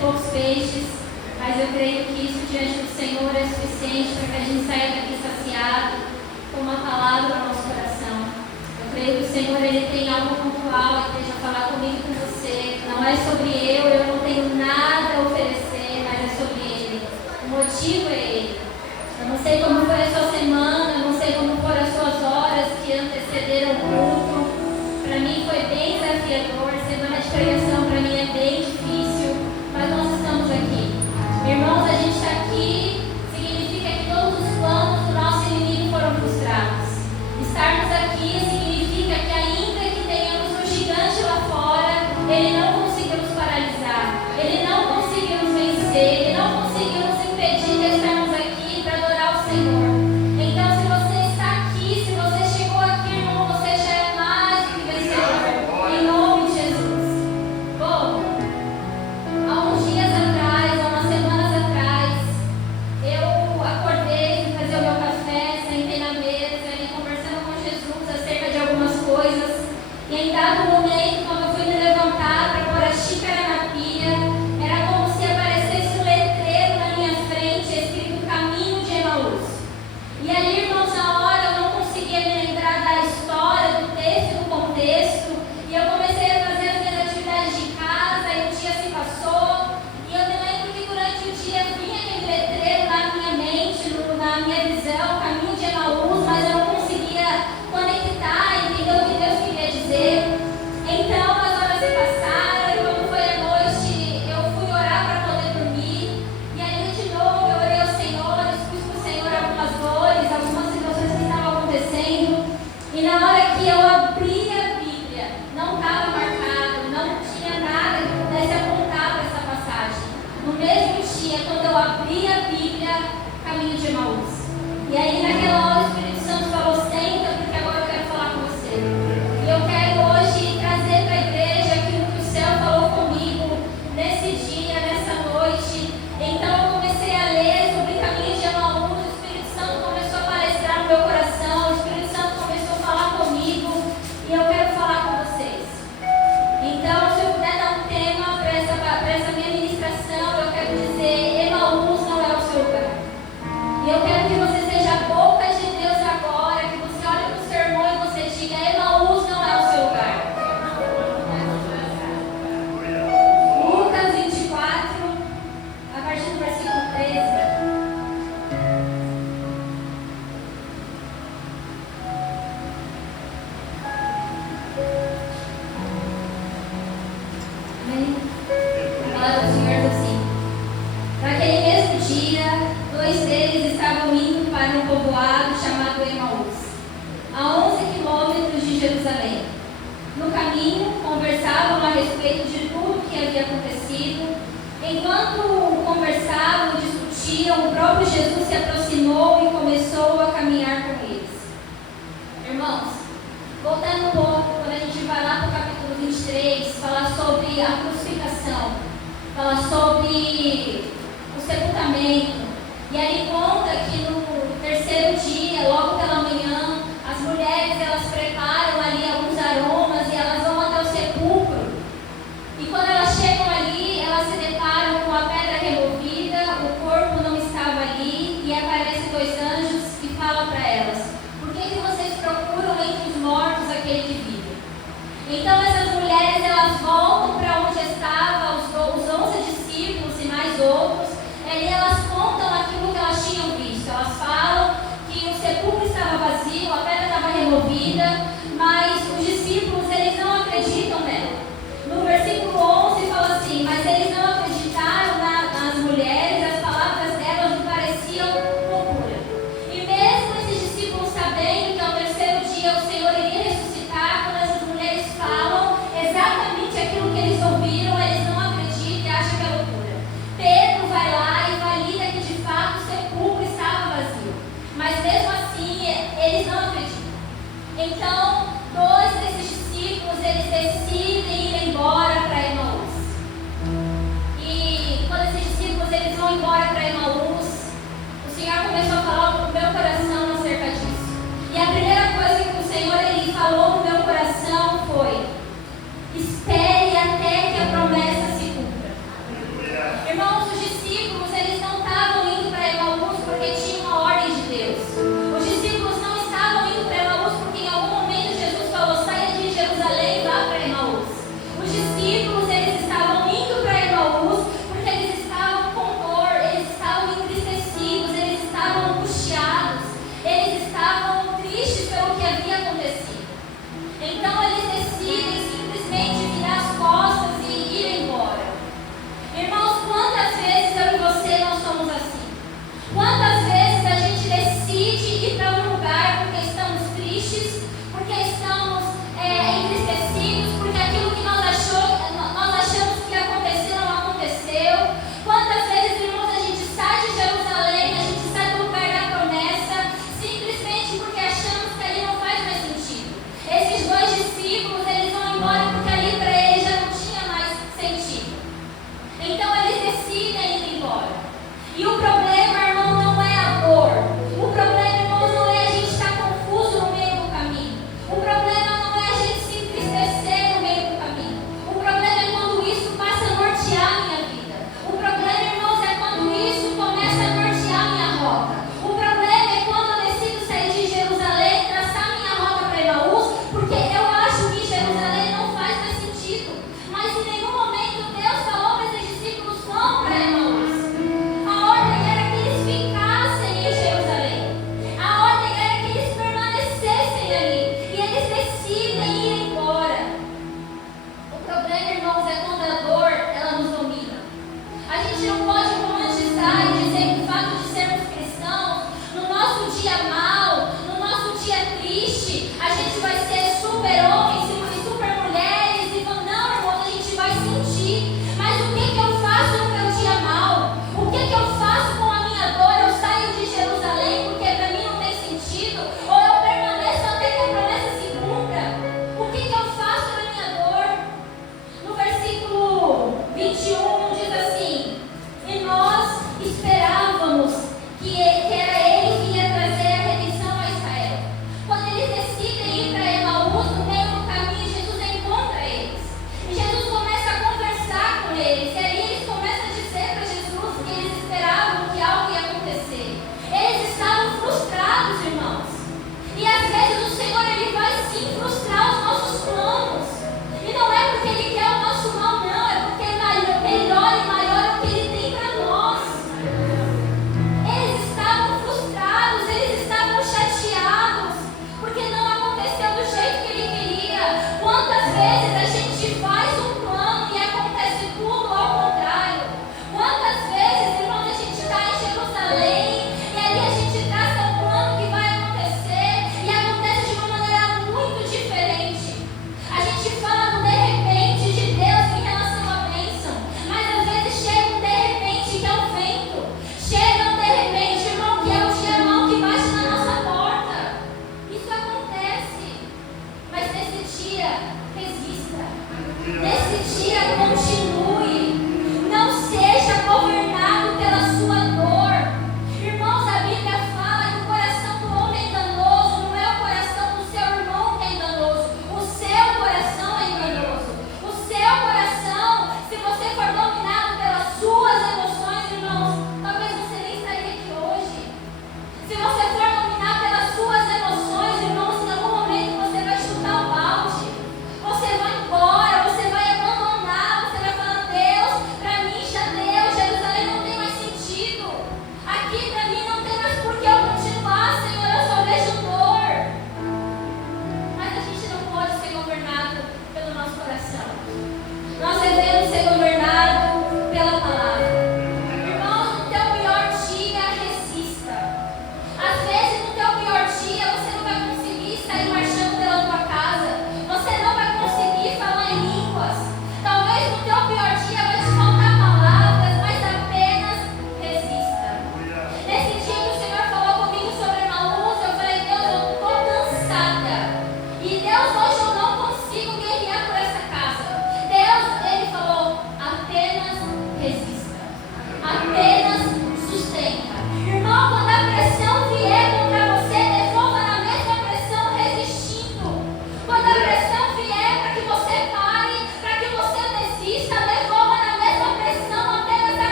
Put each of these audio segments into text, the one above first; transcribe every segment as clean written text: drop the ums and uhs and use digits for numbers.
poucos peixes, mas eu creio que isso diante do Senhor é suficiente para que a gente saia daqui saciado com uma palavra no nosso coração. Eu creio que o Senhor ele tem algo pontual que esteja a falar comigo e com você. Não é sobre eu não tenho nada a oferecer, mas é sobre Ele. O motivo é Ele. Eu não sei como foi a sua semana, eu não sei como foram as suas horas que antecederam o culto. Para mim foi bem desafiador, semana de pregação para mim é bem difícil, mas nós estamos aqui. Irmãos, a gente está aqui, significa que todos os planos do nosso inimigo foram frustrados. Estarmos aqui significa que ainda que tenhamos um gigante lá fora, ele não conseguiu nos paralisar, ele não conseguiu nos vencer, ele não conseguiu nos impedir de estarmos aqui para adorar o Senhor. Então, se você está aqui, se você chegou aqui, irmão, você já é mais do que vencedor, em nome de Jesus. Bom, há uns dias atrás, há umas semanas atrás, eu acordei, fui fazer o meu café, sentei na mesa e conversando com Jesus acerca de algumas coisas. E em dado momento, quando eu fui me levantar para pôr a xícara na pia, era como se aparecesse um letreiro na minha frente escrito Caminho de Emaús. E ali, irmãos, na hora eu não conseguia me lembrar da história, do texto, do contexto. E eu comecei a fazer as minhas atividades de casa e o dia se passou. E eu me lembro que durante o dia vinha aquele letreiro na minha mente, na minha visão, Caminho de Emaús, mas eu não conseguia conectar, entender o que Deus queria dizer. Então as horas se passaram e quando foi à noite eu fui orar para poder dormir. E aí de novo eu orei ao Senhor, expus para o Senhor algumas dores, algumas situações que estavam acontecendo. E na hora que eu abri a Bíblia, não estava marcado, não tinha nada que pudesse apontar para essa passagem. No mesmo dia, quando eu abri a Bíblia, Caminho de Emaús. E aí naquela hora o Espírito Santo falou, senta, porque agora eu quero falar com você. E eu quero hoje trazer para a igreja aquilo que o céu falou comigo nesse dia, nessa noite. Então eu comecei a ler sobre Caminho de Emaús, o Espírito Santo começou a palestrar no meu coração, o Espírito Santo começou a falar comigo e eu quero falar com vocês. Então, se eu puder dar um tema para essa minha ministração, eu quero dizer, Emaús não é o seu lugar. E eu quero que você seja a boca de Deus agora, que você olhe para o seu irmão e você diga, Emaús não é o seu lugar. Lucas 24, a partir do versículo 13. Amém? A palavra do Senhor diz assim: naquele mesmo dia, 2 deles estavam indo para um povoado chamado Emaús, a 11 quilômetros de Jerusalém. No caminho, conversavam a respeito de tudo o que havia acontecido. Enquanto conversavam e discutiam, o próprio Jesus se aproximou e começou a caminhar com eles. Irmãos, voltando um pouco, quando a gente vai lá para o capítulo 23, falar sobre a crucificação, falar sobre o sepultamento, e aí conta que no terceiro dia, logo pela manhã, as mulheres elas preparam ali alguns aromas e elas vão até o sepulcro. E quando elas chegam ali, elas se deparam com a pedra removida, o corpo não estava ali, e aparecem 2 anjos e falam para elas: por que vocês procuram entre os mortos aquele que vive? Então essas mulheres elas voltam para onde estavam os 11 discípulos e mais outros. Ali elas contam aquilo que elas tinham visto. Elas falam que o sepulcro estava vazio, a pedra estava removida, mas os discípulos eles não acreditam nela. No versículo 11 fala assim: mas eles não acreditaram nas mulheres, as palavras delas não pareciam loucura. E mesmo esses discípulos sabendo que ao terceiro dia o Senhor iria ressuscitar, quando essas mulheres falam exatamente aquilo que eles ouviram, eles não acreditam e acham que é loucura. Pedro vai lá e valida que de fato o sepulcro estava vazio. Mas mesmo assim, eles não acreditam. Então, 2 desses discípulos, eles decidem ir embora para Emaús. E quando esses discípulos eles vão embora para Emaús, o Senhor começou a falar no meu coração acerca disso. E a primeira coisa que o Senhor ele falou no meu coração foi: espere até que a promessa se cumpra.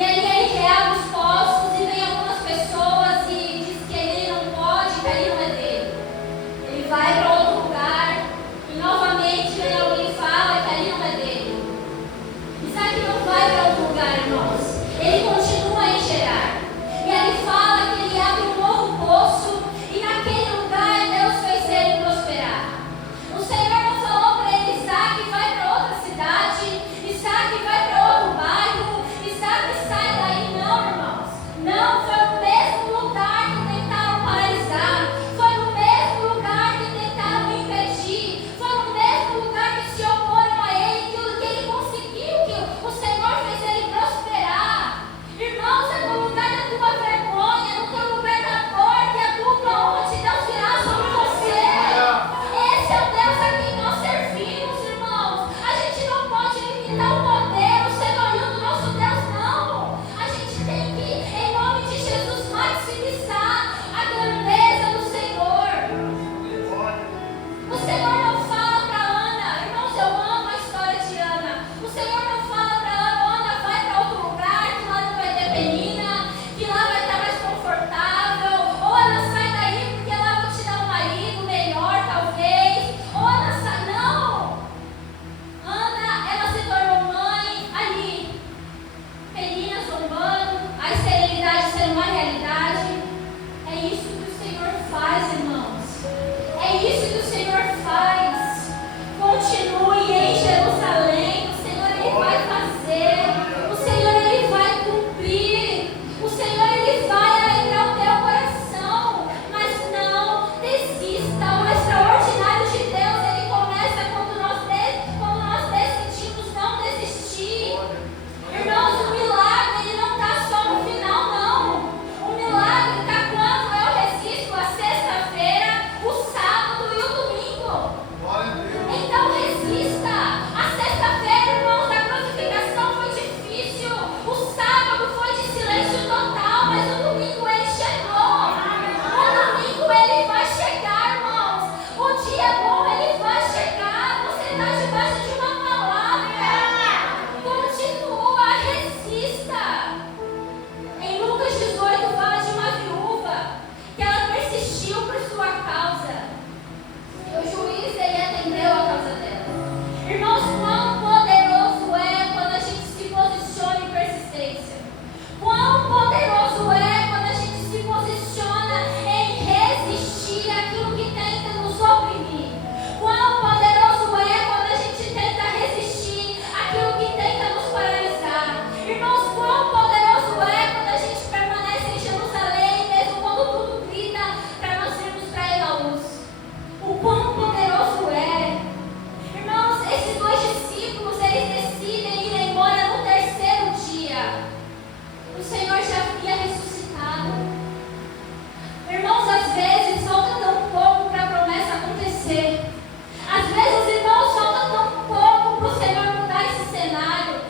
E ali ele reabre os poços e vem algumas pessoas e diz que ele não pode, que ali não é dele. Ele vai para outro lugar e novamente vem alguém e fala que ali não é dele. Isaac não vai para outro lugar, irmãos. Ele continua em Gerar. E ali fala que ele abre um novo poço e naquele lugar Deus fez ele prosperar. O Senhor não falou para ele: Isaac, vai para outra cidade, Isaac, vai para outro bairro, Isaac, sai daí. Não, irmãos. Não, foi no mesmo lugar que tentaram paralisar, foi no mesmo lugar que tentaram impedir, foi no mesmo lugar que se oporam a ele, que ele conseguiu, que o Senhor fez ele prosperar. Irmãos, é no lugar da tua vergonha, no teu lugar da dor, que a dupla honra de Deus virá sobre você. Esse é o Deus a quem nós servimos, irmãos. A gente não pode limitar o poder, o senhorio do nosso Deus, não. A gente tem que, em nome de Jesus, maximizar a grandeza do Senhor. O Senhor não fala para Ana, irmãos, eu amo a história de Ana. O Senhor não fala para Ana: Ana, vai para outro lugar, que lá não vai ter penina, que lá vai estar mais confortável. Ou Ana, sai daí, porque lá eu vou te dar um marido melhor, talvez. Ou Ana, sai. Não! Ana, ela se tornou mãe ali. Penina zombando, a esterilidade sendo uma realidade. É isso que o Senhor faz, irmãos. É isso que o Senhor faz. Continue em Jerusalém. O Senhor, Ele vai fazer. O Senhor, Ele vai cumprir. O Senhor, Ele vai alegrar o teu coração. Mas não desista. O extraordinário de Deus, Ele começa quando nós decidimos não desistir. Irmãos, o milagre, ele não está só no final, não. O milagre está quando eu resisto a sexta-feira, o sábado e o domingo. Então resista. A sexta-feira, irmãos, da crucificação foi difícil. O sábado foi de silêncio total, mas o domingo ele chegou. O domingo ele vai chegar, irmãos. O dia bom ele vai chegar. Você está debaixo de uma palavra. Continua, resista. Em Lucas 18 fala de uma viúva que ela persistiu por sua causa. E o juiz ele atendeu a causa dela. Irmãos, quão poderoso é quando a gente se posiciona em persistência. Quão poderoso é quando a gente se posiciona em resistir àquilo que tenta nos oprimir. Quão poderoso é quando a gente tenta resistir àquilo que tenta nos paralisar. Irmãos, quão poderoso é quando a gente permanece em Jerusalém, mesmo quando tudo grita para nós irmos para Emaús. O quão poderoso é. Irmãos, esses dois discípulos, eles decidem ir embora no terceiro dia. O Senhor já havia ressuscitado. Irmãos, às vezes falta tão pouco para a promessa acontecer. Às vezes, irmãos, falta tão pouco para o Senhor mudar esse cenário.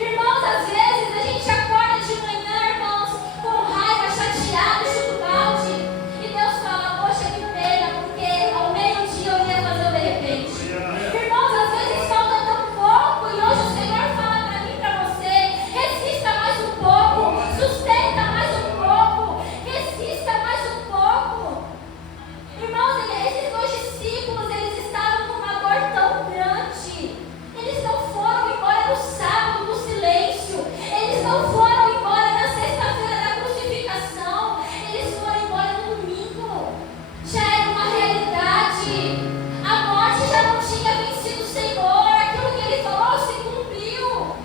Irmãos, às vezes a gente acorda de manhã, irmãos, com raiva, chateado, chuta o balde. E Deus fala: poxa, que pena, porque ao meio-dia eu ia fazer o de repente. Irmãos, às vezes falta tão pouco e hoje o Senhor fala para mim e para você: resista mais um pouco, sustenta mais um pouco, resista mais um pouco. Irmãos, esses dois discípulos, eles estavam com uma dor tão grande. Eles não foram embora no sábado do silêncio. Eles não foram embora na sexta-feira da crucificação. Eles foram embora no domingo. Já era uma realidade. A morte já não tinha vencido o Senhor. Aquilo que Ele falou se cumpriu.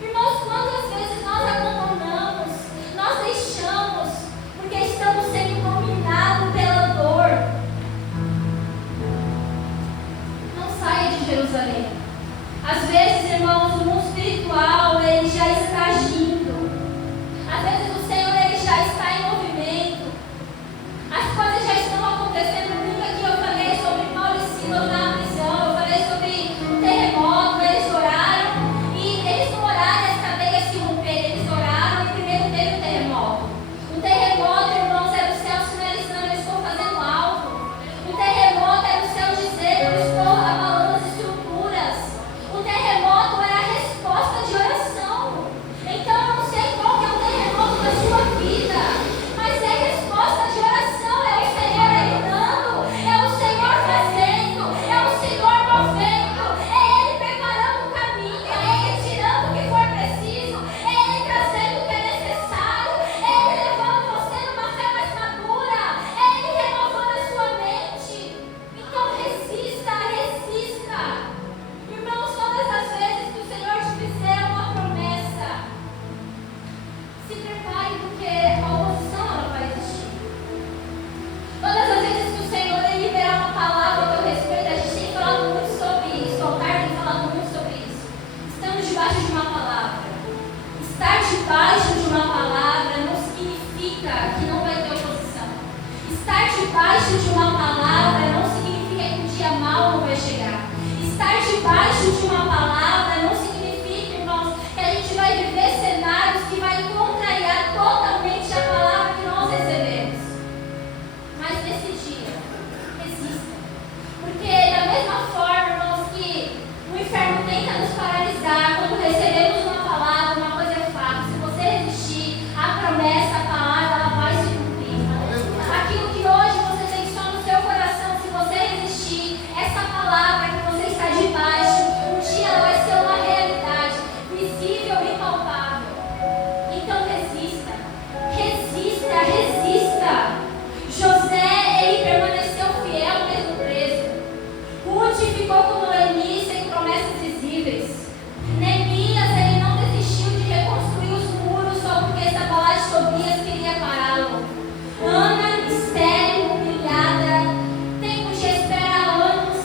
Irmãos, quantas vezes nós abandonamos, nós deixamos, porque estamos sendo dominados pela dor. Não saia de Jerusalém. Às vezes, irmãos, o mundo espiritual, ele já está agindo. Às vezes o Senhor, ele já está em movimento. As coisas já estão acontecendo. Muito aqui eu falei sobre Paulo e Silas na prisão. Eu falei sobre o terremoto. Eles oraram e eles não oraram e as cadeias se romperem. Eles oraram e primeiro teve o terremoto. O terremoto, irmãos, era o céu sinalizando: eu estou fazendo algo. O terremoto era o céu dizendo: eu estou abalando as estruturas. O terremoto era a resposta de oração. Então eu não sei debaixo de uma palavra não significa que não vai ter oposição. Estar debaixo de uma palavra não significa que o dia mau não vai chegar. Estar debaixo de uma palavra não significa, irmãos, que a gente vai viver cenários que vai contrariar totalmente a palavra que nós recebemos. Mas nesse dia, resista. Porque da mesma forma, irmãos, que o inferno tenta nos paralisar quando recebemos uma palavra, uma coisa é fato. Se você resistir, a promessa, a palavra, ela vai se cumprir. Aquilo que hoje você pensou no seu coração, se você resistir, essa palavra que você está debaixo, um dia ela vai ser uma realidade visível e palpável. Então resista, resista, resista. José, ele permaneceu fiel mesmo preso. Ruth ficou como Noemi sem promessas visíveis. Neemias, ele não desistiu de reconstruir os muros só porque essa palavra de Tobias queria pará-lo. Ana, estéril, humilhada, tempo de espera há anos,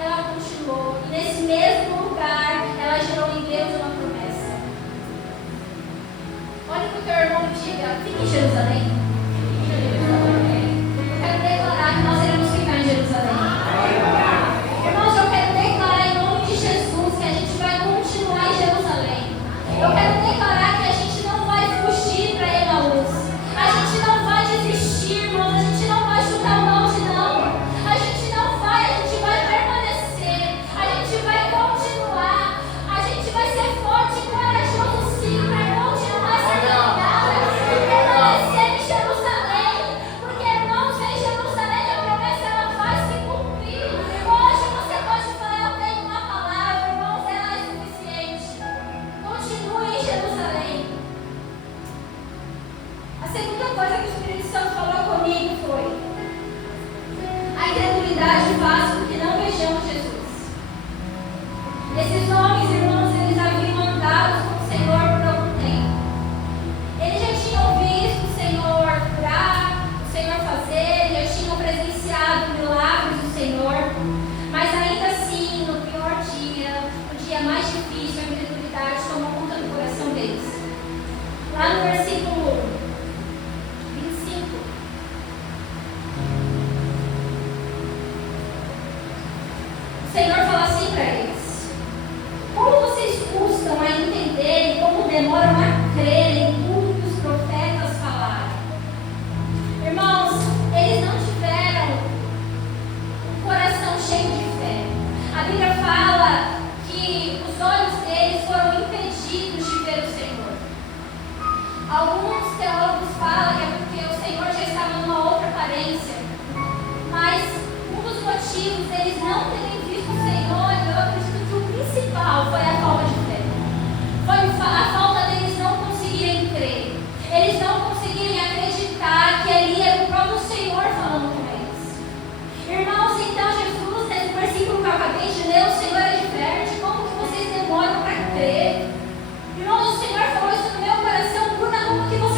ela continuou. E nesse mesmo lugar, ela gerou em Deus uma promessa. Olha para o teu irmão e diga: fique em Jerusalém. Eu quero declarar que nós iremos ficar em Jerusalém. Irmãos, eu quero declarar em nome de Jesus que a gente vai continuar em Jerusalém. Eu quero declarar que a gente não vai fugir para Emaús. A gente não vai desistir, irmãos. A gente não vai chutar mão de não. A gente não vai, a gente vai permanecer. A gente vai continuar. A gente vai ser forte e corajoso sim para continuar essa caminhada. Permanecer em Jerusalém. Porque, irmãos, em Jerusalém a promessa ela vai se cumprir. Hoje você pode falar: eu tenho uma palavra, irmãos, ela é suficiente. Continue em Jerusalém. A segunda coisa que o Espírito Santo falou comigo foi: a incredulidade faz com que não vejamos Jesus. Esses homens, irmãos, eles haviam andado com o Senhor por algum tempo. Eles já tinham visto o Senhor curar, o Senhor fazer, já tinham presenciado milagres do Senhor. Mas ainda assim, no pior dia, o dia mais difícil, a incredulidade tomou conta do coração deles. Lá no versículo 25. O Senhor fala assim para eles: como vocês custam a entender e como demoram a crer em tudo que os profetas falaram? Irmãos, eles não tiveram um coração cheio de fé. A Bíblia fala que os olhos deles foram impedidos de ver o Senhor. Alguns teólogos falam que é porque o Senhor já estava numa outra aparência. Mas um dos motivos deles não terem visto o Senhor, eu acredito que o principal foi a falta de fé. Foi a falta deles não conseguirem crer. Eles não conseguirem acreditar que ali era o próprio Senhor falando com eles. Irmãos, então Jesus, nesse versículo que eu acabei de ler, o Senhor adverte: como que vocês demoram para crer? Irmãos, o Senhor falou isso no meu coração: Bruna, como que você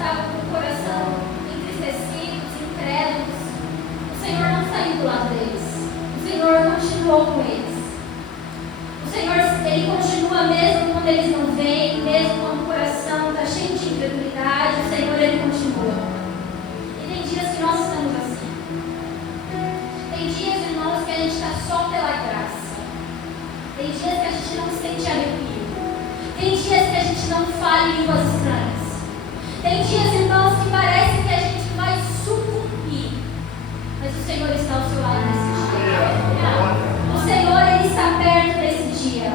estavam com o coração entristecidos, incrédulos, o Senhor não saiu do lado deles. O Senhor continuou com eles. O Senhor, Ele continua mesmo quando eles não veem, mesmo quando o coração está cheio de incredulidade, o Senhor, Ele continua. E tem dias que nós estamos assim. Tem dias, irmãos, que a gente está só pela graça. Tem dias que a gente não sente arrepio. Tem dias que a gente não fala em línguas estranhas. Tem dias, irmãos, que parece que a gente vai sucumbir. Mas o Senhor está ao seu lado nesse dia. O Senhor, Ele está perto nesse dia.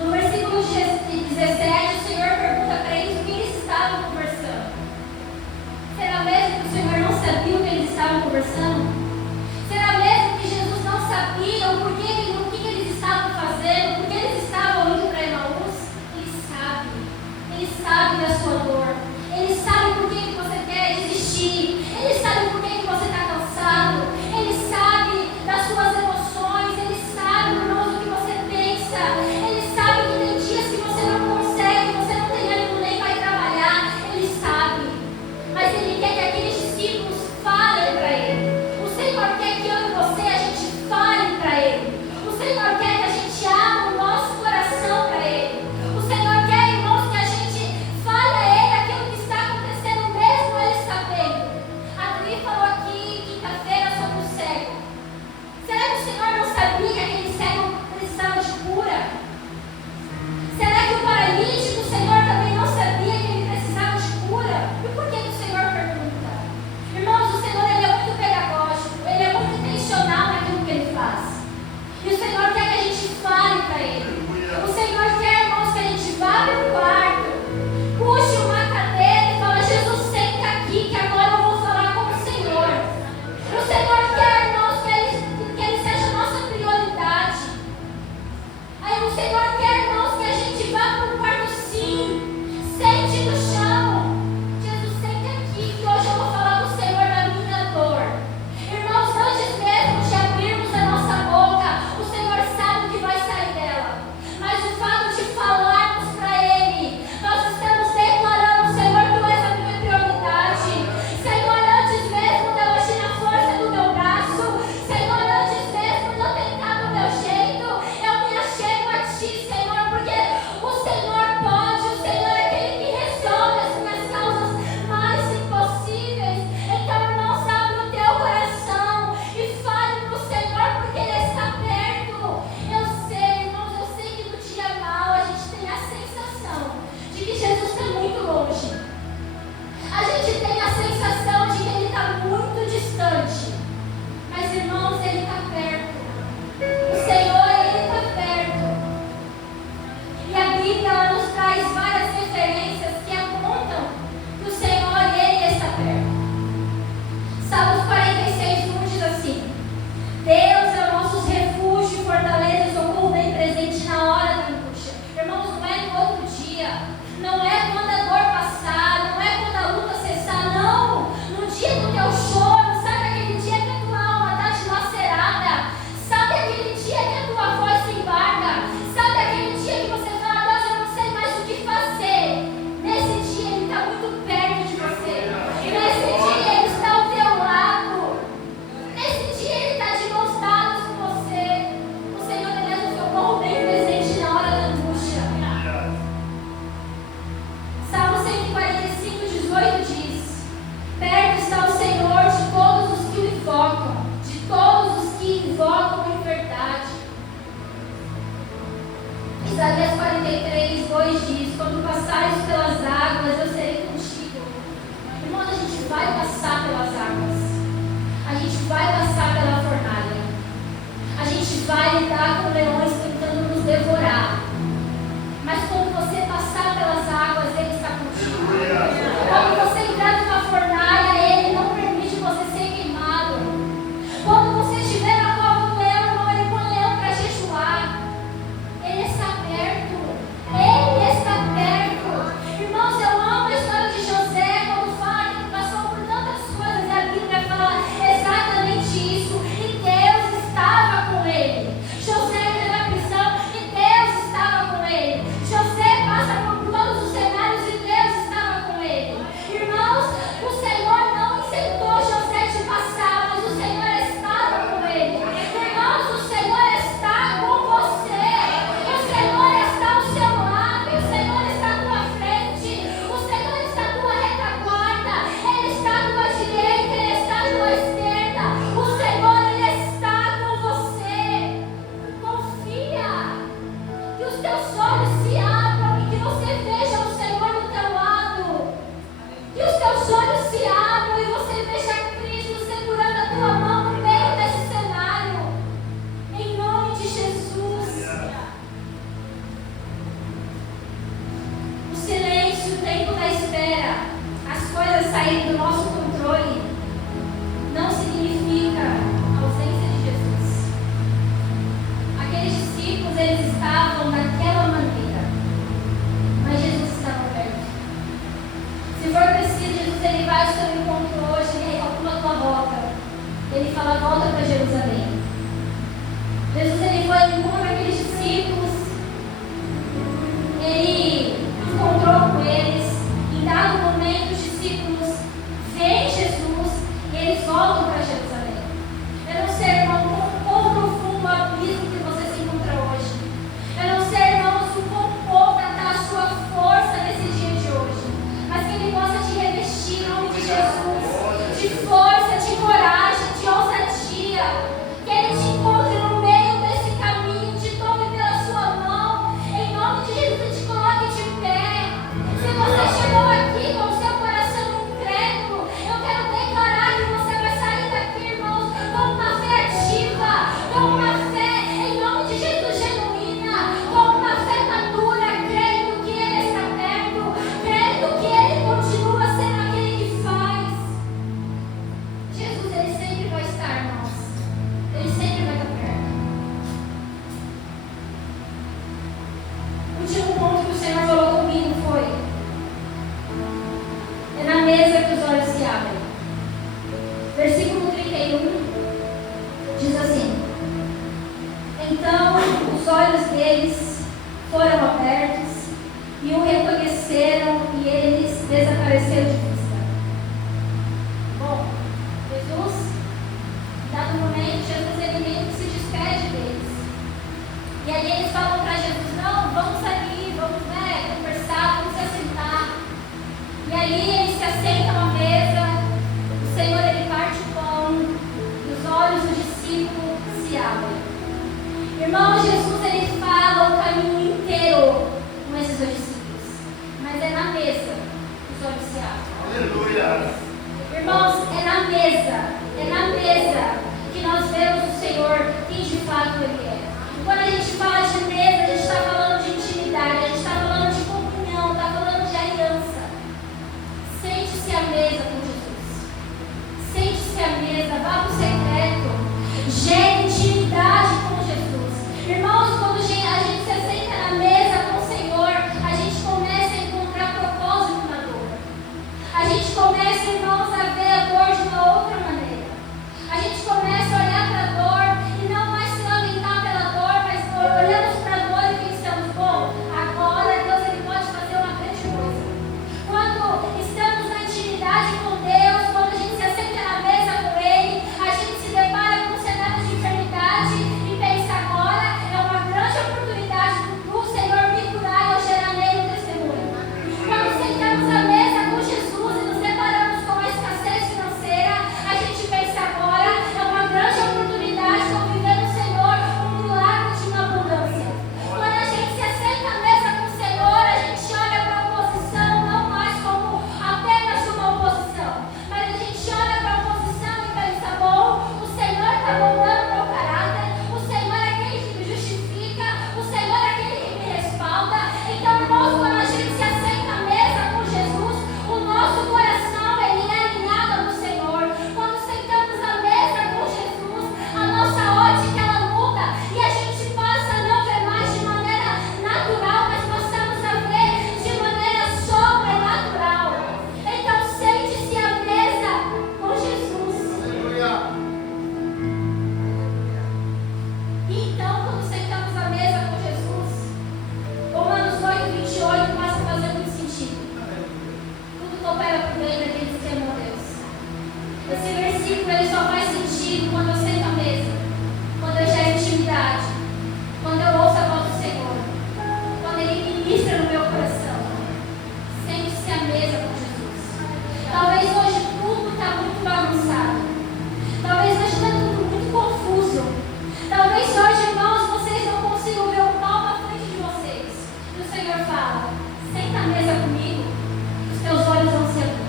No versículo 17, o Senhor pergunta para eles o que eles estavam conversando. Será mesmo que o Senhor não sabia o que eles estavam conversando? Será mesmo que Jesus não sabia o que eles estavam fazendo, por que eles estavam indo para Emaús? Ele sabe da sua dor. Ele sabe por que você quer desistir. Ele sabe por que você está cansado. Ele sabe das suas emoções. Ele sabe, irmãos, o que você pensa. Ele sabe que tem dias que você não consegue, você não tem ânimo nem para ir trabalhar. Ele sabe. Mas Ele quer que aqueles discípulos falem para Ele. O Senhor quer que eu e você, a gente fale para Ele. O Senhor quer que a gente abra o nosso coração para Ele. O Senhor quer, irmãos, que a gente fale a Ele aquilo que está acontecendo, mesmo Ele sabendo. A Dri falou aqui quinta-feira sobre o cego. Será que o Senhor não sabia que aquele cego precisava de cura? Será que o paralítico, o Senhor também não sabia que ele precisava de cura? E por que o Senhor pergunta? Irmãos, o Senhor, Ele é muito pedagógico, Ele é muito intencional naquilo que Ele faz. E o Senhor quer que a gente fale para Ele. O Senhor quer, irmãos, que a gente vá para o quarto, puxe uma cadeira e fala: Jesus, senta aqui que agora eu vou falar com o Senhor. O Senhor quer, irmãos, que Ele seja a nossa prioridade. Aí o Senhor quer, irmãos, que a gente vá para o quarto, sim, sente no chão. Jesus, senta aqui que hoje eu vou falar com o Senhor da minha dor. Irmãos, antes mesmo de abrirmos a nossa boca, o Senhor sabe o que vai sair dela. Mas o fato de falarmos para Ele, nós estamos declarando: Senhor, Tu és a minha prioridade. Senhor, antes mesmo de eu agir na força do Teu braço, Senhor, antes mesmo de eu tentar do meu jeito, eu me achego a Ti, Senhor, porque o Senhor pode, o Senhor é aquele que resolve as minhas causas mais impossíveis. Então, irmãos, abre o teu coração e fale para o Senhor, porque Ele está perto. Eu sei, irmãos, eu sei que no dia mau a gente tem a sensação de que Jesus está muito longe. A gente tem a sensação de que Ele está muito distante. Mas, irmãos, Ele está perto. O Senhor, Ele está perto. E a Bíblia, ela nos traz várias referências que apontam que o Senhor, Ele está perto. Salmos 46:1 diz assim: Deus é o nosso refúgio e fortaleza, socorro bem presente na hora da angústia. Irmãos, não é no outro dia, não é quando a dor passar, não é quando a luta cessar, não. No dia do teu choro, sabe aquele dia que a tua alma está dilacerada, sabe aquele dia que a tua voz se embarga, sabe aquele dia que você fala: Deus, eu não sei mais o que fazer. Nesse dia Ele está muito perto de você. Nesse dia Ele está ao teu lado. Nesse dia Ele está de mãos dadas com você. O Senhor, Ele é o socorro bem presente na hora da angústia. Salmo 145:18 diz: Perto está o Senhor de todos os que o invocam, de todos os que invocam em verdade. Isaías 43:2 diz: Quando passares pelas águas, eu serei contigo. Irmãos, a gente vai passar pelas águas. A gente vai passar pela fornalha. A gente vai lidar com leões tentando nos devorar. Mas quando você passar pelas águas, Ele está contigo. Quando você entrar numa fornalha, Ele não permite você ser queimado. Quando você estiver na cova do leão, irmão, Ele põe o leão para jejuar. Ele está perto. Ele está perto. Irmãos, preciso, Jesus, ele vai ao seu encontro hoje, ele recalcula a tua rota. Ele fala, volta para Jerusalém. Jesus, ele foi ao encontro daqueles discípulos, ele encontrou com eles, em dado momento os discípulos veem Jesus e eles voltam para Jerusalém. Eu não sei, irmão, quão profundo o abismo que você se encontra hoje. Eu não sei, irmãos, o quão pouca está a sua força nesse dia de hoje. Mas que Ele possa te revestir em nome de Jesus, de força, de coragem, de ousadia. Que Ele te encontre no meio desse caminho, te tome pela sua mão. Em nome de Jesus, te coloque de pé. Se você chegou aqui com o seu coração incrédulo, eu quero declarar que você vai sair daqui, irmãos, com uma fé ativa, com uma fé, em nome de Jesus, genuína, com uma fé madura, crendo que Ele está perto, crendo que Ele continua sendo aquele que faz. Jesus, Ele sempre vai estar, irmãos. Ele sempre vai estar perto. O último ponto que o Senhor falou comigo foi: é na mesa que os olhos se abrem. Versículo 31 diz assim: então os olhos deles foram abertos e o reconheceram e eles desapareceram de vista. Bom, Jesus, em dado momento, Jesus ele meio que se despede deles. E aí eles falam para Jesus: não, vamos ali, vamos conversar, vamos se assentar. E ali eles se assentam à mesa, o Senhor ele parte o pão, e os olhos do discípulo se abrem. Irmão, Jesus ele fala o caminho inteiro com esses dois discípulos, mas é na mesa que os olhos se abrem. Aleluia! Irmãos, é na mesa que nós vemos o Senhor, quem de fato Ele é. Quando a gente fala de mesa, a gente está falando de intimidade, a gente está falando de comunhão, está falando de aliança. Sente-se à mesa com Jesus. Sente-se à mesa, vá para o secreto. Gere intimidade com Jesus. Irmãos, quando a gente se senta na mesa com o Senhor, a gente começa a encontrar propósito na dor. A gente começa, irmãos, a ver a dor de uma outra maneira. A gente começa a olhar para a dor e não mais se lamentar pela dor, mas olhamos para a dor e pensamos: bom, agora Deus ele pode fazer uma grande coisa. Quando estamos na intimidade com Deus, quando a gente se assenta na mesa com Ele, a gente se depara com cenários de enfermidade e pensa: agora é uma grande oportunidade do Senhor me curar e eu gerar nele um testemunho. Quando sentamos à mesa com Jesus e nos deparamos com a escassez financeira, a gente pensa: agora é uma grande oportunidade de eu viver no Senhor um milagre de uma abundância. Quando a gente se assenta à mesa com o Senhor, a gente olha para a oposição não mais como apenas uma oposição, mas a gente olha para a oposição e pensa: bom, o Senhor está moldando o meu caráter, o Senhor é aquele que me justifica, o Senhor é aquele que me respalda. Então, irmãos, quando a gente se assenta à mesa com Jesus, o nosso coração ele é alinhado no Senhor. Quando sentamos à mesa com Jesus, a nossa ótica ela muda e a gente passa a não ver mais de maneira natural, mas passamos a ver de maneira sobrenatural. Então, sente-se à mesa com Jesus. Aleluia! Então, quando sentamos à mesa com Jesus, Romanos 8:28 passa a fazer muito sentido. Tudo coopera para o bem daqueles que amam a Deus. Esse versículo ele só faz sentido quando eu sento à mesa, quando eu gero intimidade, quando eu ouço a voz do Senhor, quando Ele ministra no meu coração. Sente-se à mesa com Jesus. Talvez hoje tudo está muito bagunçado. Talvez hoje está tudo muito confuso. Talvez hoje, irmãos, vocês não consigam ver o pau na frente de vocês. E o Senhor fala: senta à mesa comigo, os teus olhos vão se abrir.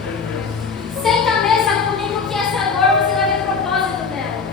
Senta à mesa comigo que essa dor você vai ver propósito dela.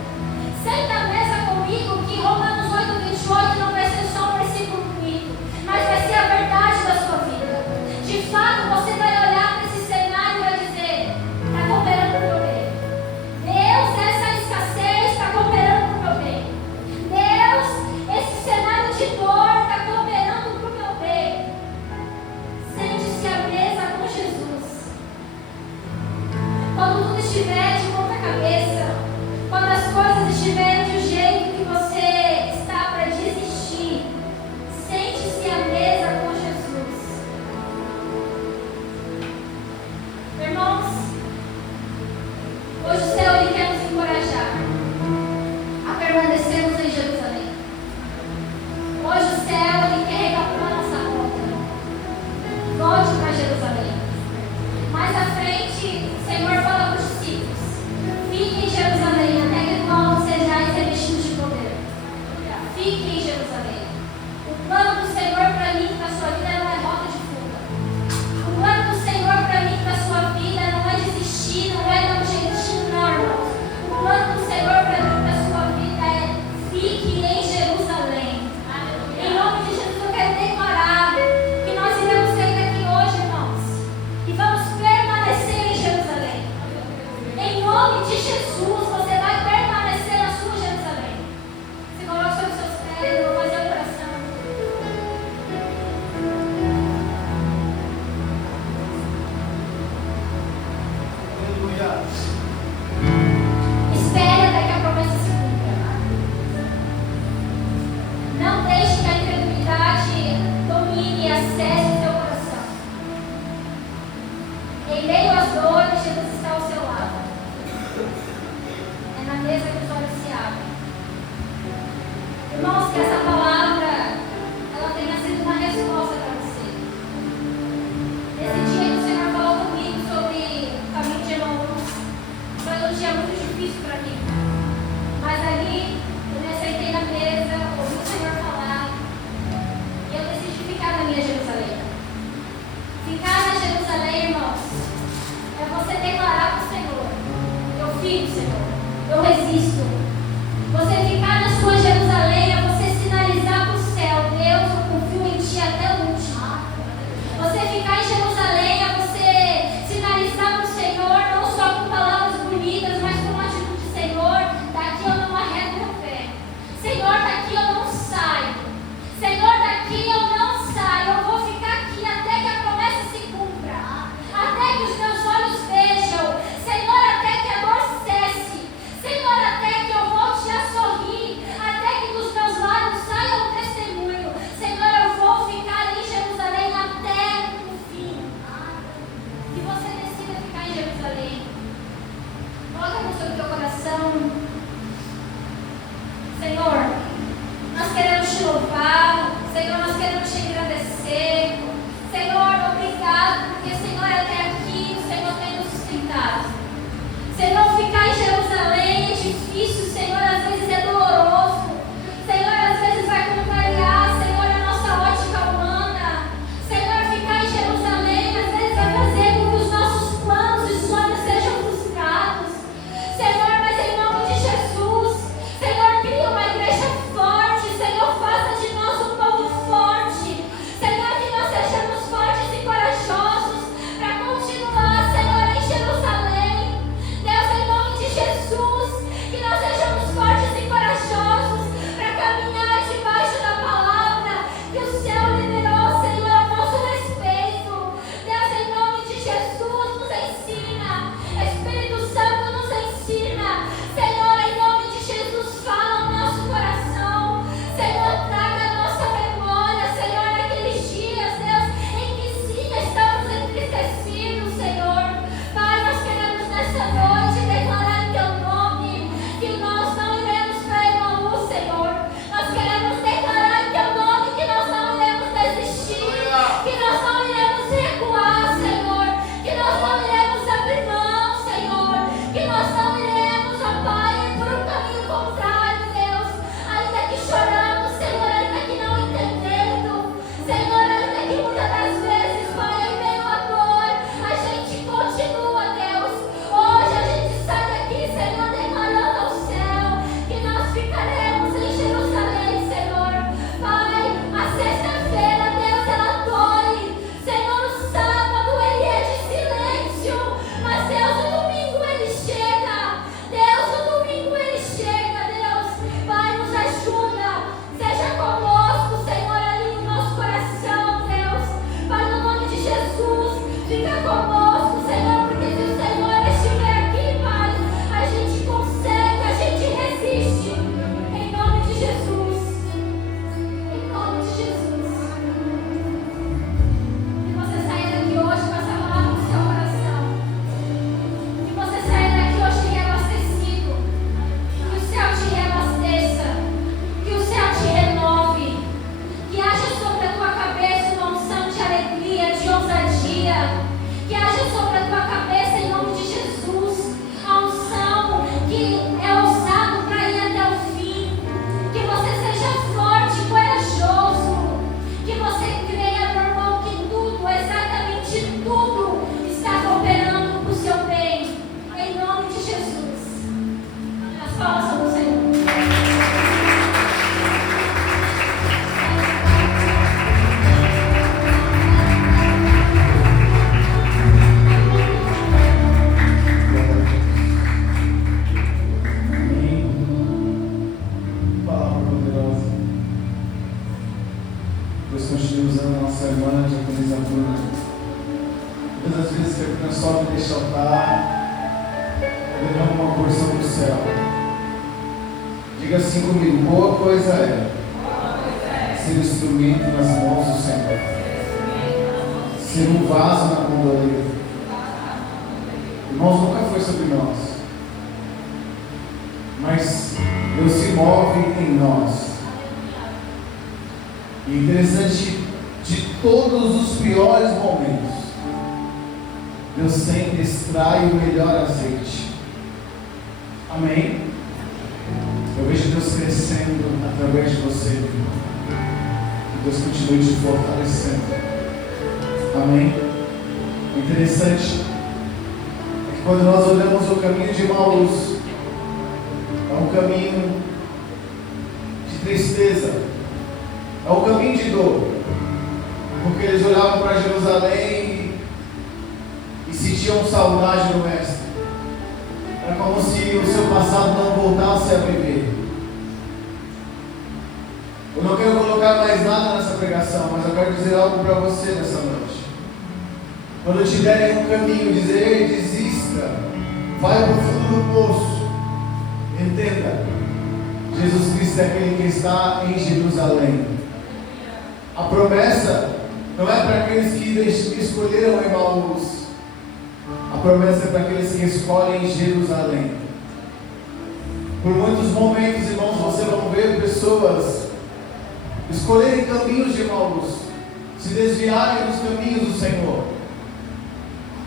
Hoje o céu ele quer nos encorajar a permanecermos em Jerusalém. Hoje o céu ele quer recapitular nossa rota. Volte para Jerusalém. Mais à frente, o Senhor fala para os discípulos: fiquem em Jerusalém até que do alto sejais revestidos de poder. Fiquem em Jerusalém. O plano do Senhor para mim, para a sua vida, não é rota de fuga. O plano do Senhor para mim, para a sua vida, não é desistir, não é dar um jeitinho, não, irmãos. O plano do Senhor para mim, para a sua vida, é fique em Jerusalém. Em nome de Jesus, eu quero declarar que nós iremos sair daqui hoje, irmãos, e vamos permanecer em Jerusalém. Em nome de Jesus, você vai permanecer na sua Jerusalém. Se coloque sobre os seus pés, eu vou fazer a oração. Espere até que a promessa se cumpra. Não deixe que a incredulidade domine e acesse o seu coração. Em meio às dores, Jesus está ao seu lado. É na mesa que os olhos se abrem. Irmãos, que essa palavra ela tenha sido uma resposta para você. Nesse dia que o Senhor falou comigo sobre o caminho de Emaús, foi um dia muito difícil para mim. Mas ali eu me sentei na mesa, ouvi o Senhor falar e eu decidi ficar na minha Jerusalém. Ficar na Jerusalém, irmãos, é você declarar para o Senhor: eu fico, Senhor, eu resisto. Você ficar na sua Jerusalém é você sinalizar para o céu: Deus, eu confio em Ti até o último. Você ficar em Jerusalém é você sinalizar para o Senhor, não só com palavras bonitas, mas com uma atitude: Senhor, daqui eu não arredo meu pé. Senhor, daqui eu não saio. Senhor, daqui eu não saio. Eu vou ficar aqui até que a promessa se cumpra. Até que os meus olhos vejam. Senhor, até que a dor cesse. Senhor, até que eu volte a sorrir. Até que dos meus lábios saia um testemunho. Senhor, eu vou ficar em Jerusalém até o fim. Que você decida ficar em Jerusalém. Coloca a mão sobre o teu coração. Senhor, nós queremos te louvar. Senhor, nós queremos te agradecer. Senhor, obrigado, porque, Senhor, até aqui o Senhor tem nos sustentado. Senhor, ficar em Jerusalém é difícil, Senhor, às vezes é doloroso. Senhor, às vezes vai contrariar, Senhor, a nossa ótica humana. Senhor, ficar em Jerusalém às vezes vai fazer com que os nossos planos e sonhos sejam frustrados. Senhor, mas em nome de Jesus, Senhor, cria uma igreja forte. Senhor, faça de nós um povo forte. Senhor, que nós sejamos fortes e corajosos para continuar, Senhor, em Jerusalém. Deus, em nome de Jesus, que nós sejamos fortes e corajosos para caminhar debaixo da palavra que o céu liberou, Senhor, a nosso respeito. Deus, em nome de Jesus, nos ensina. Espírito Santo, nos ensina. Senhor, em nome de Jesus, fala ao nosso coração. Senhor, traga a nossa memória, Senhor, naqueles dias, Deus, em que sim estamos entristecidos, Senhor. Pai, nós queremos nessa noite declarar em Teu nome que nós não iremos para Emaús, Senhor. Nós queremos declarar em Teu nome que nós não iremos desistir, que nós não iremos recuar, Senhor, que nós não iremos abrir mão, Senhor, que nós não iremos, ó Pai, ir por um caminho contrário, Deus, ainda que choramos, Senhor, ainda que não entendendo, Senhor, ainda que muitas das vezes, Pai, em meio à dor, a gente sobe deste altar, derrama uma porção do céu. Diga assim comigo: boa coisa é ser instrumento nas mãos do Senhor, ser um vaso na mão do Oleiro. Irmãos, nunca foi sobre nós, mas Deus se move em nós. E interessante, de todos os piores momentos, Deus sempre extrai o melhor azeite. Amém? Eu vejo Deus crescendo através de você. Que Deus continue te fortalecendo. Amém? O interessante é que quando nós olhamos o caminho de Emaús, é um caminho de tristeza, é um caminho de dor, porque eles olhavam para Jerusalém e sentiam saudade do Mestre. Era como se o seu passado não voltasse a viver. Eu não quero colocar mais nada nessa pregação, mas eu quero dizer algo para você nessa noite. Quando te derem um caminho, dizer: ei, desista, vai para o fundo do poço. Entenda, Jesus Cristo é aquele que está em Jerusalém. A promessa não é para aqueles que escolheram Emaús. A promessa é para aqueles que escolhem Jerusalém. Por muitos momentos, irmãos, você vai ver pessoas escolherem caminhos de Emaús, se desviarem dos caminhos do Senhor,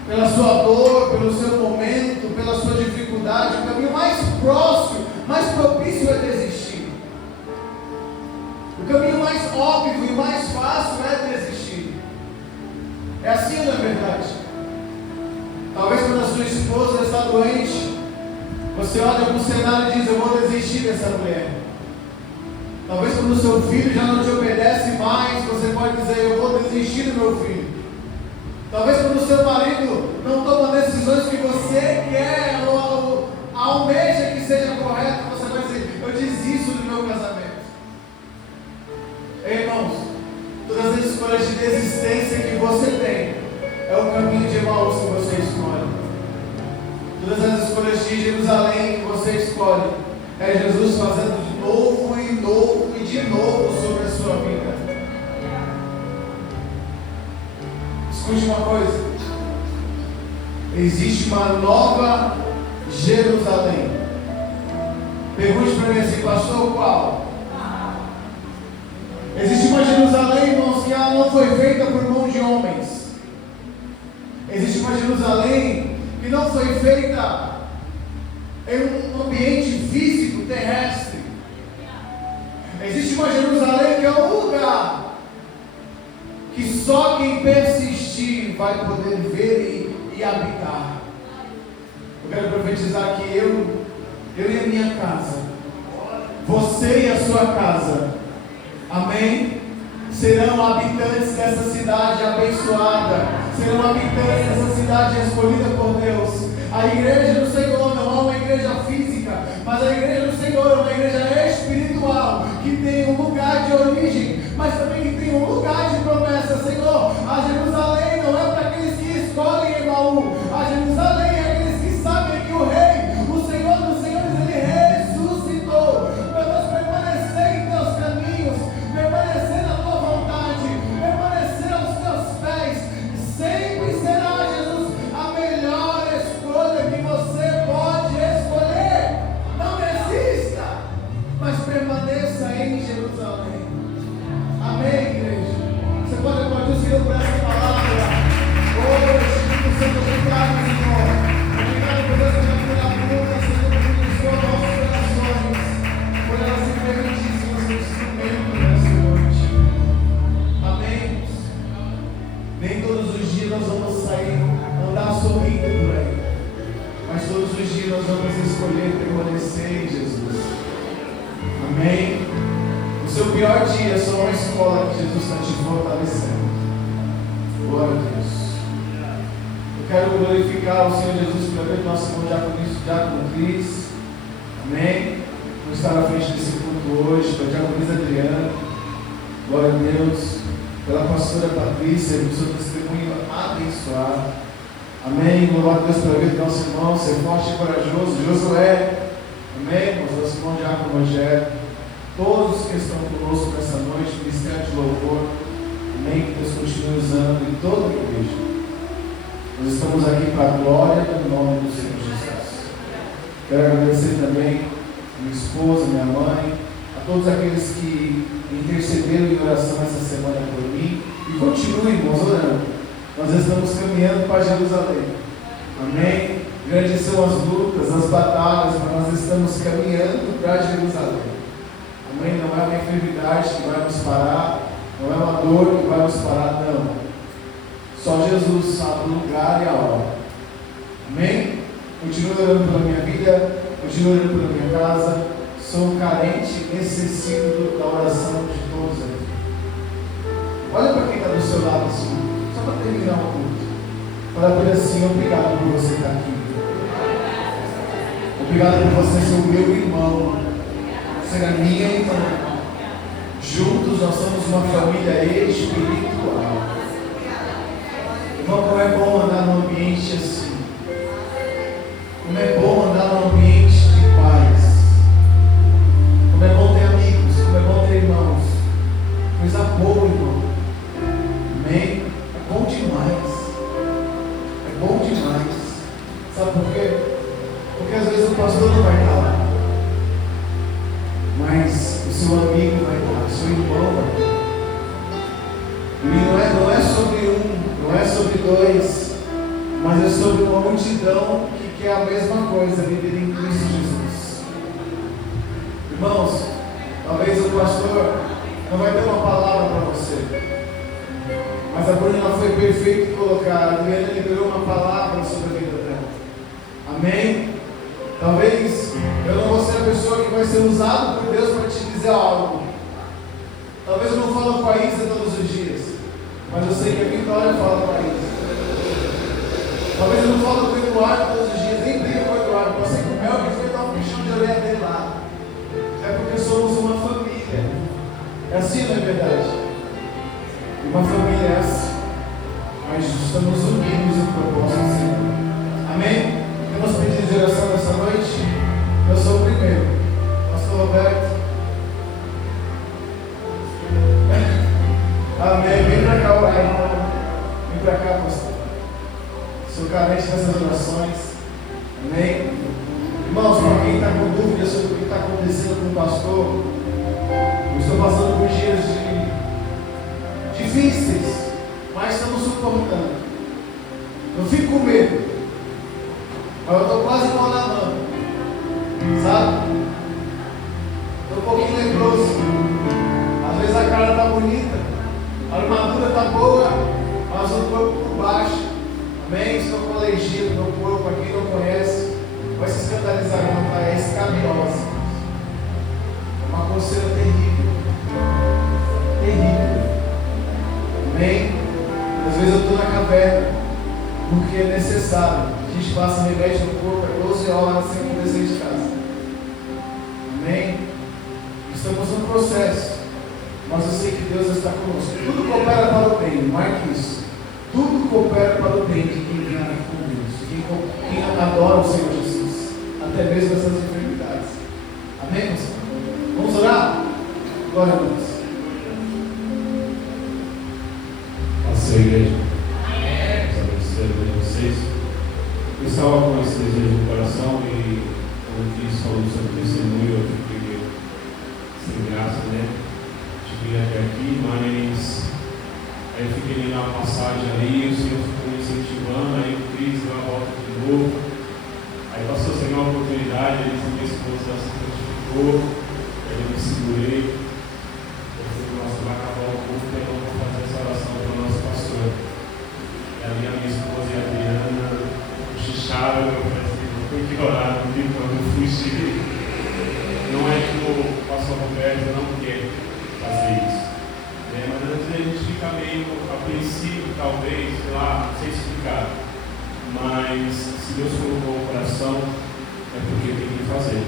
pela sua dor, pelo seu momento, pela sua dificuldade. O caminho mais próximo, mais propício é desistir. O caminho mais óbvio e mais fácil é desistir. É assim, não é verdade? Talvez quando a sua esposa está doente, você olha para o cenário e diz: eu vou desistir dessa mulher. Talvez quando o seu filho já não te obedece mais, você pode dizer: eu vou desistir do meu filho. Talvez quando o seu marido não toma decisões que você quer ou almeja que seja correta, você vai dizer: eu desisto do meu casamento. Ei, irmãos, todas as escolhas de desistência que você tem é o caminho de Emaús que você escolhe. Todas as escolhas de Jerusalém que você escolhe é Jesus fazendo de novo e novo e de novo sobre a sua vida. Escute uma coisa: existe uma nova Jerusalém. Pergunte para mim assim: pastor, qual? Existe uma Jerusalém, irmãos, que ela não foi feita por mão de homens. Existe uma Jerusalém que não foi feita em um ambiente físico, terrestre. Existe uma Jerusalém que é um lugar que só quem persistir vai poder ver e habitar. Eu quero profetizar que eu e a minha casa, você e a sua casa, amém, serão habitantes dessa cidade abençoada, serão habitantes dessa cidade escolhida por Deus. A igreja do Senhor não é uma igreja física, mas a igreja do Senhor é uma igreja espiritual, que tem um lugar de origem, mas também que tem um lugar de promessa. Senhor, a Jerusalém não é para aqueles que escolhem Emaús, a Jerusalém é aqueles que sabem que o Rei, o Senhor dos Senhores, Ele ressuscitou, para nós permanecer em teus caminhos, permanecer na tua vontade, permanecer aos teus pés. Sempre será, Jesus, a melhor escolha que você pode escolher. Não desista, mas permaneça em Jerusalém. Amém, igreja? Você pode aplaudir o Senhor por essa palavra. Oh, Espírito Santo, obrigado, Senhor. Obrigado por essa maravilha, Senhor, que ministrou nossos corações, por ela se permitir ser o seu instrumento nessa noite. Amém? Nem todos os dias nós vamos sair, andar sorrindo por aí, mas todos os dias nós vamos escolher permanecer em Jesus. Amém? O seu pior dia é só uma escola que Jesus está te fortalecendo. Glória a Deus. Eu quero glorificar o Senhor Jesus pela vida do nosso irmão Diácono Cris. Amém? Por estar na frente desse culto hoje, pela Diaconisa Adriana. Glória a Deus. Pela pastora Patrícia, pelo seu testemunho abençoado. Amém. Louvado Deus pela vida do nosso irmão, ser forte e corajoso. Josué. Amém. Nosso irmão Diácono Rogério. Todos que estão conosco nessa noite, ministério de louvor. Amém. Que Deus continue usando em toda a igreja. Nós estamos aqui para a glória do nome do Senhor Jesus. Quero agradecer também a minha esposa, minha mãe, a todos aqueles que intercederam em oração essa semana por mim. E continuem, irmãos, orando. Nós estamos caminhando para Jerusalém. Amém? Grandes são as lutas, as batalhas, mas nós estamos caminhando para Jerusalém. Amém? Não é uma enfermidade que vai nos parar, não é uma dor que vai nos parar, não. Só Jesus sabe o lugar e a hora. Amém? Continuo orando pela minha vida, continuo orando pela minha casa. Sou carente, necessito da oração de todos aqui. Olha para quem está do seu lado assim, só para terminar o culto. Fala para ele assim: obrigado por você estar aqui. Obrigado por você ser o meu irmão, ser a minha irmã. Juntos nós somos uma família espiritual. Irmão, como é bom andar num ambiente assim. Como é bom andar num ambiente de paz. Como é bom ter amigos, como é bom ter irmãos. Coisa boa, irmão. Amém? É bom demais. É bom demais. Sabe por quê? Porque às vezes o pastor não vai estar lá. Mas o seu amigo vai estar, o seu irmão vai estar. E não é sobre um, não é sobre dois, mas é sobre uma multidão que quer a mesma coisa, viver em Cristo Jesus. Irmãos, talvez o pastor não vai ter uma palavra para você, mas a Bruna foi perfeita em colocar. A Adriana liberou uma palavra sobre a vida dela. Amém? Talvez eu não vou ser a pessoa que vai ser usada por Deus para te dizer algo. Talvez eu não fale com a Isa todos os dias, mas eu sei que a Vitória fala com a Isa. Talvez eu não fale com o Eduardo todos os dias, nem brigo com o Eduardo. Eu sei que o Mel que foi dar um puxão de orelha dele lá. É porque somos uma família. É assim, não é verdade? Uma família é assim. Mas estamos unidos em propósito do Senhor. Amém? Temos pedido de oração nessa noite? Eu sou o primeiro. Pastor Roberto. Amém. Vem para cá orar, irmão. Vem para cá, pastor. Sou carente nessas orações. Amém? Irmãos, para quem está com dúvidas sobre o que está acontecendo com o pastor, eu estou passando por dias difíceis, mas estamos suportando. Não fico com medo, mas eu estou quase mal na mão, sabe? Estou um pouquinho leproso. Às vezes a cara está bonita, a armadura está boa, mas o corpo por baixo. Amém? Estou com alergia no meu corpo. Para quem não conhece, vai se escandalizar, não, tá? É escabiose. É uma coceira terrível. Terrível. Amém? Às vezes eu estou na caverna, porque é necessário. A gente passa remédio no corpo, é 12 horas sem acontecer de casa. Amém? Estamos no processo, mas eu sei que Deus está conosco. Tudo coopera para o bem, marque isso. Tudo coopera para o bem de quem vive com Deus, quem adora o Senhor Jesus, até mesmo essas enfermidades. Amém, meus irmãos? Vamos orar? Glória a Deus. Nossa igreja, agradecer a vocês. Eu estava com esse desejo no coração e, como eu disse, falando sobre testemunho, eu fiquei sem graça, né? De vir até aqui, mas aí eu fiquei lendo uma passagem ali, e o Senhor ficou me incentivando, aí eu fiz uma volta de novo. Aí passou sem uma oportunidade, ele foi minha esposa se santificou, aí eu me segurei. Eu falei, nossa, vai acabar o culto, então eu vou fazer essa oração para o nosso pastor. E ali a minha esposa e a Adriana cochicharam, eu falei assim, não tem que orar, não tem como fugir. Não é que o pastor Roberto não quer fazer isso. Mas às vezes a gente fica meio apreensivo, talvez, sei lá, não sei explicar. Mas se Deus colocou o coração, é porque tem que fazer.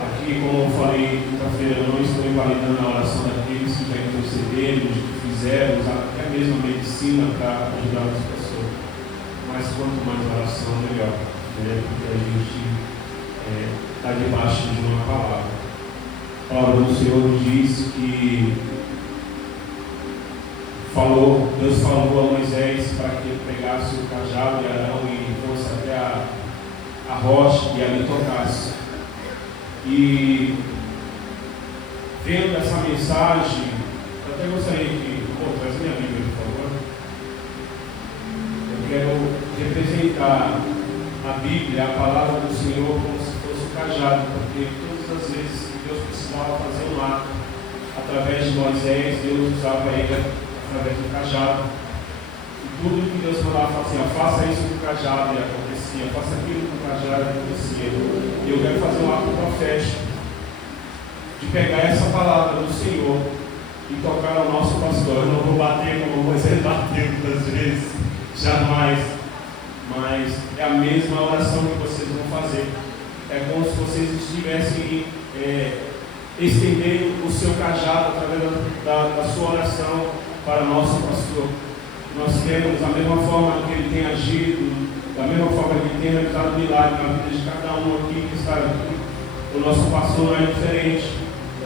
Aqui, como eu falei quinta-feira, eu não estou invalidando a oração daqueles que já intercederam, que fizeram, usaram até mesmo a medicina para ajudar as pessoas. mas quanto mais oração, melhor, né? Porque a gente está debaixo de uma palavra. A palavra do Senhor diz que Deus falou a Moisés para que ele pegasse o cajado de Arão e fosse até a rocha e ali tocasse. E vendo essa mensagem, eu até gostaria de traz minha Bíblia, por favor. Eu quero representar a Bíblia, a palavra do Senhor, como se fosse um cajado, porque todas as vezes que Deus precisava fazer um ato através de Moisés, Deus usava ele através do cajado. E tudo que Deus falava assim, faça isso com o cajado, e acontecia, faça aquilo com o cajado, e acontecia. E eu quero fazer um ato profético de pegar essa palavra do Senhor e tocar ao nosso pastor. Eu não vou bater como Moisés bateu muitas vezes, jamais, mas é a mesma oração que vocês vão fazer. É como se vocês estivessem estendendo o seu cajado através da sua oração para o nosso pastor. Nós queremos, da mesma forma que ele tem agido, da mesma forma que ele tem realizado milagre na vida de cada um aqui que está aqui, o nosso pastor não é diferente,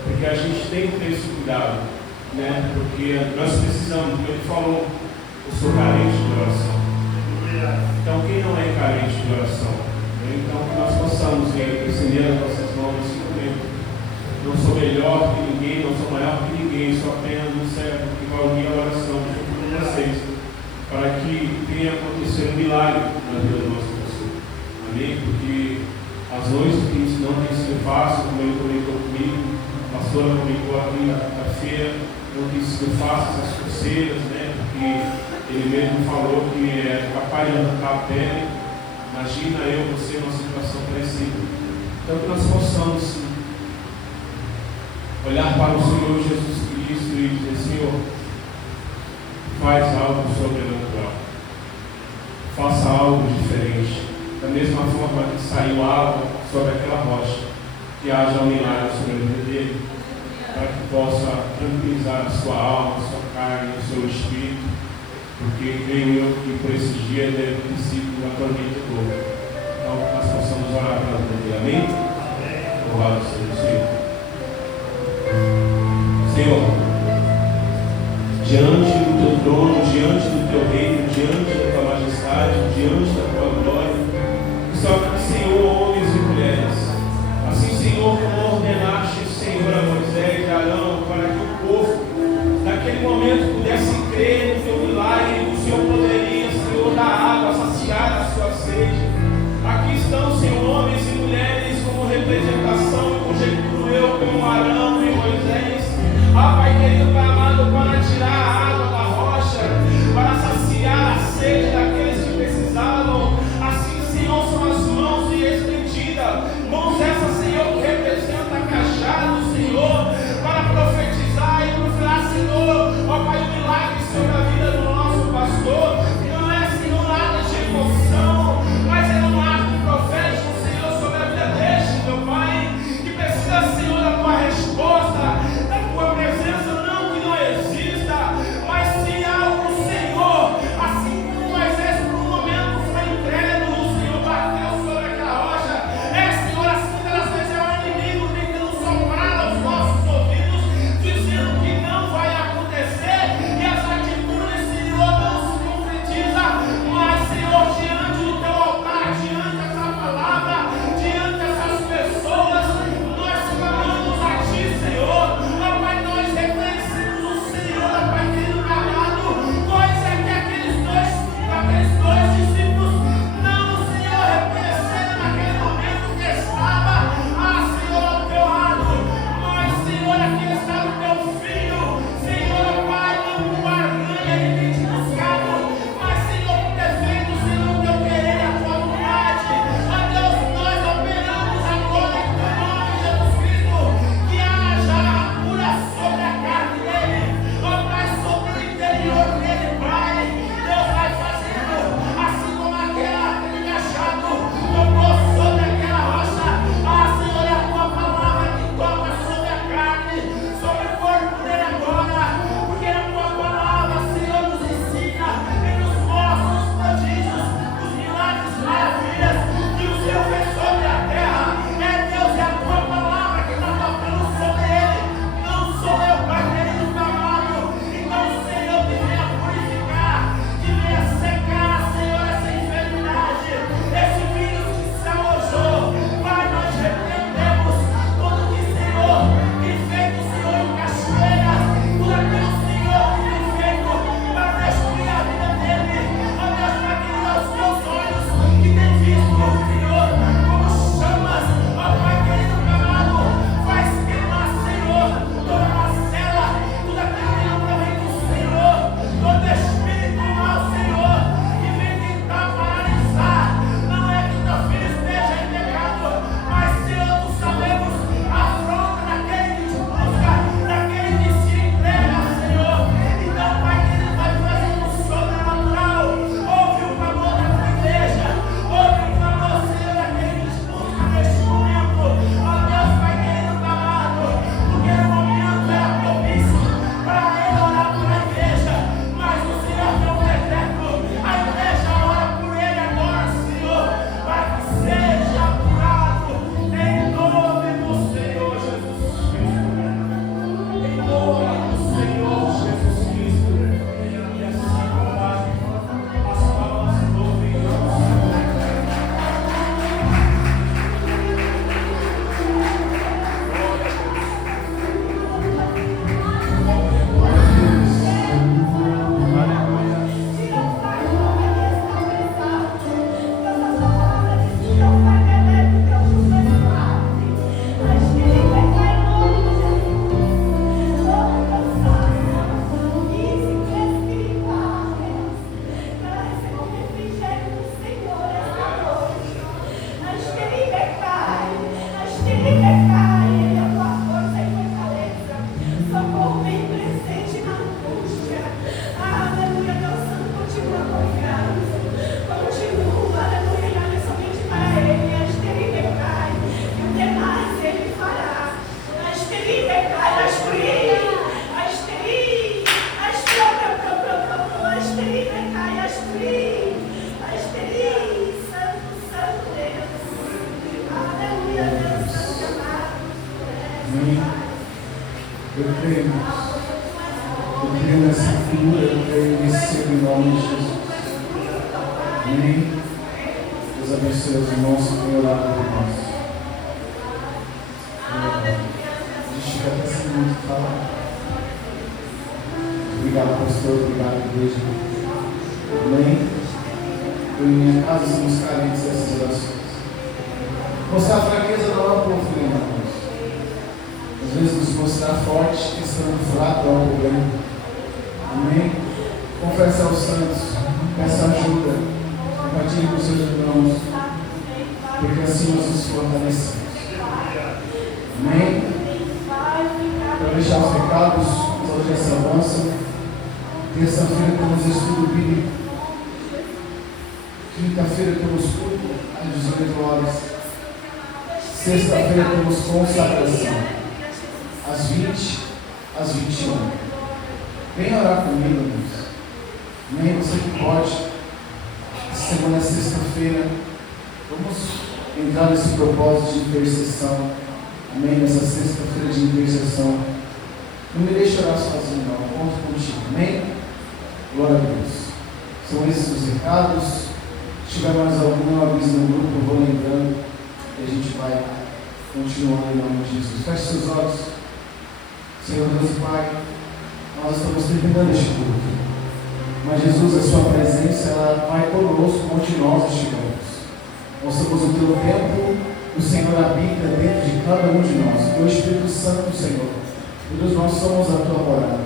porque a gente tem que ter esse cuidado, né? Porque nós precisamos, como ele falou, eu sou carente de oração. Então, quem não é carente de oração? Então, que nós possamos estender as nossas mãos nesse momento. Não sou melhor que ninguém, não sou maior que ninguém, sou apenas um servo que vai unir a oração junto com vocês, para que tenha acontecido um milagre na vida do nosso pastor. Amém? Porque as noites que isso não tem sido fácil, como ele comentou comigo, a pastora comentou aqui na quinta-feira, não tem sido fácil essas coceiras, né? Porque ele mesmo falou que é capaz de arrancar a pele. Imagina eu, você, numa situação parecida. Então que nós possamos olhar para o Senhor Jesus Cristo e dizer: Senhor, faz algo sobrenatural, faça algo diferente. Da mesma forma que saiu água sobre aquela rocha, que haja um milagre sobre a vida dele, para que possa tranquilizar a sua alma, a sua carne, o seu espírito, porque creio eu que por esses dias deve ter sido uma tormenta boa. Então, que nós possamos orar pela vida dele. Amém? Louvado seja o Senhor. Senhor, diante do teu trono, diante do teu reino, diante da tua majestade, diante da tua glória, só que, Senhor, homens e mulheres, assim, Senhor, como ordenaste, Senhor, a Moisés e a Arão, para que o povo, naquele momento, pudesse crer no teu milagre, o Senhor poderia, Senhor, dar água, saciar a sua sede. Aqui estão, Senhor, homens e mulheres, como representação, e conjecturo eu, como Arão e Moisés, Pai querido, Pai amado, para tirar a água da rocha, para saciar a sede daqueles que precisavam. Assim, Senhor, são as mãos creio, irmãos. Eu creio nessa cura, eu creio nesse seu nome de Jesus. Amém. Deus abençoe os irmãos que têm orado por nós. A gente fica até sem muito falar. Obrigado, pastor. Obrigado, igreja. Amém. Eu e minha casa somos carentes dessas orações. Mostrar a fraqueza não é um problema, irmãos. Às vezes nos mostrar forte, estando fraco é um problema. Amém? Confesse aos santos, peça ajuda, compartilhe com seus irmãos, porque assim nós nos fortalecemos. Amém? Para deixar os recados, hoje essa avança. Terça-feira temos estudo bíblico. Quinta-feira temos culto às 18 horas. Sexta-feira temos consagração às 20, às 21. Venha orar comigo, irmãos. Amém? Você que pode. Essa semana é sexta-feira. Vamos entrar nesse propósito de intercessão. Amém? Nessa sexta-feira de intercessão. Não me deixe orar sozinho, não. Conto contigo. Amém? Glória a Deus. São esses os recados. Se tiver mais algum, eu aviso no grupo, eu vou lembrando. E a gente vai continuando em nome de Jesus. Feche seus olhos. Senhor Deus e Pai, nós estamos terminando este culto. Mas Jesus, a sua presença, ela vai conosco onde nós estivermos. Nós somos o teu templo, o Senhor habita dentro de cada um de nós. O teu Espírito Santo, Senhor. Meu Deus, nós somos a tua morada.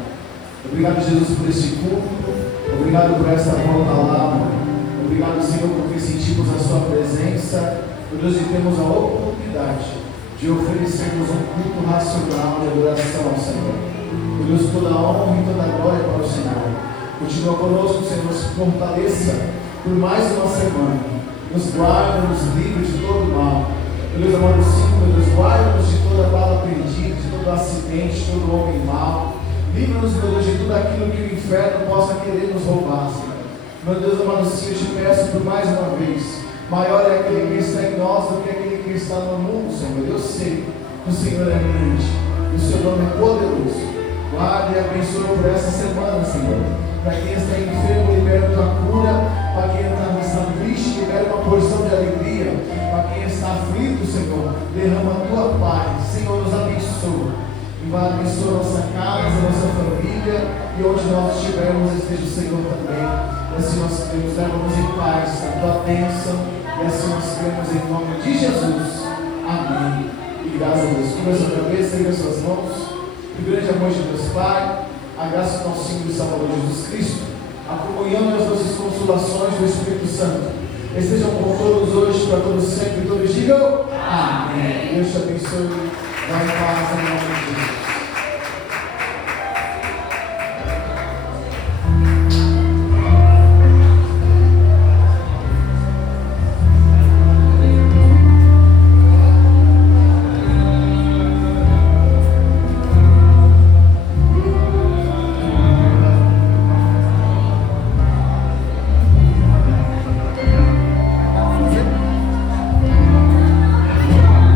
Obrigado, Jesus, por este culto. Obrigado por esta boa palavra. Obrigado, Senhor, porque sentimos a sua presença. Meu Deus, e temos a oportunidade de oferecermos um culto racional de adoração ao Senhor. Meu Deus, toda a honra e toda a glória para o Senhor. Continua conosco, Senhor, nos fortaleça por mais uma semana. Nos guarda, nos livre de todo mal. Meu Deus, amado Senhor, meu Deus, guarda-nos de toda bala perdida, de todo acidente, de todo homem mau. Livra-nos, meu Deus, de tudo aquilo que o inferno possa querer nos roubar, Senhor. Meu Deus, amado Senhor, eu te peço por mais uma vez. Maior é aquele que está em nós do que aquele que está no mundo, Senhor. Eu sei que o Senhor é grande, que o seu nome é poderoso. Guarde e abençoe por essa semana, Senhor. Para quem está enfermo, libera a tua cura. Para quem está triste, libera uma porção de alegria. Para quem está aflito, Senhor, derrama a tua paz. Senhor, nos abençoa. E vai abençoar a nossa casa, a nossa família. E onde nós estivermos, esteja o Senhor também. E assim nós queremos, leva-nos em paz, a tua bênção. E assim nós queremos em nome de Jesus. Amém. E graças a Deus. Cubra a sua cabeça e as suas mãos. O grande amor de Deus Pai, a graça do nosso Senhor e Salvador Jesus Cristo, a comunhão e as doces consolações do Espírito Santo estejam com todos hoje, para todos sempre. Todos digam amém. Deus te abençoe. Vai em paz em nome de Jesus.